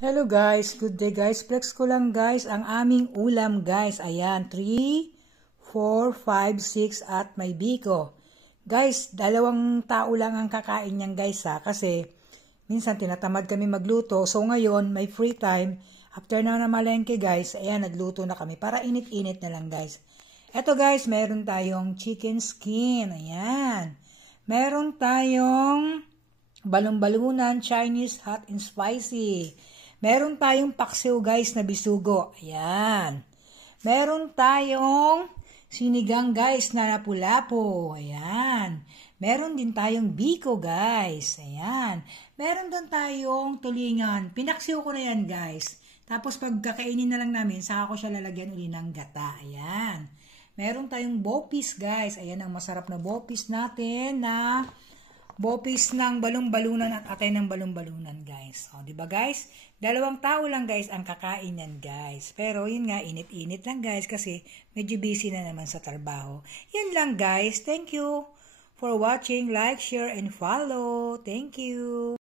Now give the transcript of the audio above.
Hello guys, good day guys. Flex ko lang guys ang aming ulam guys. Ayan, 3, 4, 5, 6 at may biko. Guys, 2 tao lang ang kakain niyan guys ha. Kasi minsan tinatamad kami magluto. So ngayon, may free time. After na namalengke guys, ayan, nagluto na kami. Para init-init na lang guys. Eto guys, meron tayong chicken skin. Ayan. Meron tayong balon-balunan, Chinese hot and spicy. Meron tayong paksiw guys na bisugo. Ayan. Meron tayong sinigang guys na lapu-lapu. Ayan. Meron din tayong biko guys. Ayan. Meron din tayong tulingan. Pinaksiw ko na yan guys. Tapos pag kakainin na lang namin, saka ko siya lalagyan uli ng gata. Ayan. Meron tayong bopis guys. Ayan ang masarap na bopis natin na bopis ng balong-balunan at atay ng balong-balunan guys. O, diba guys? 2 tao lang guys ang kakain yan guys. Pero yun nga, init-init lang guys kasi medyo busy na naman sa trabaho. Yan lang guys. Thank you for watching. Like, share, and follow. Thank you.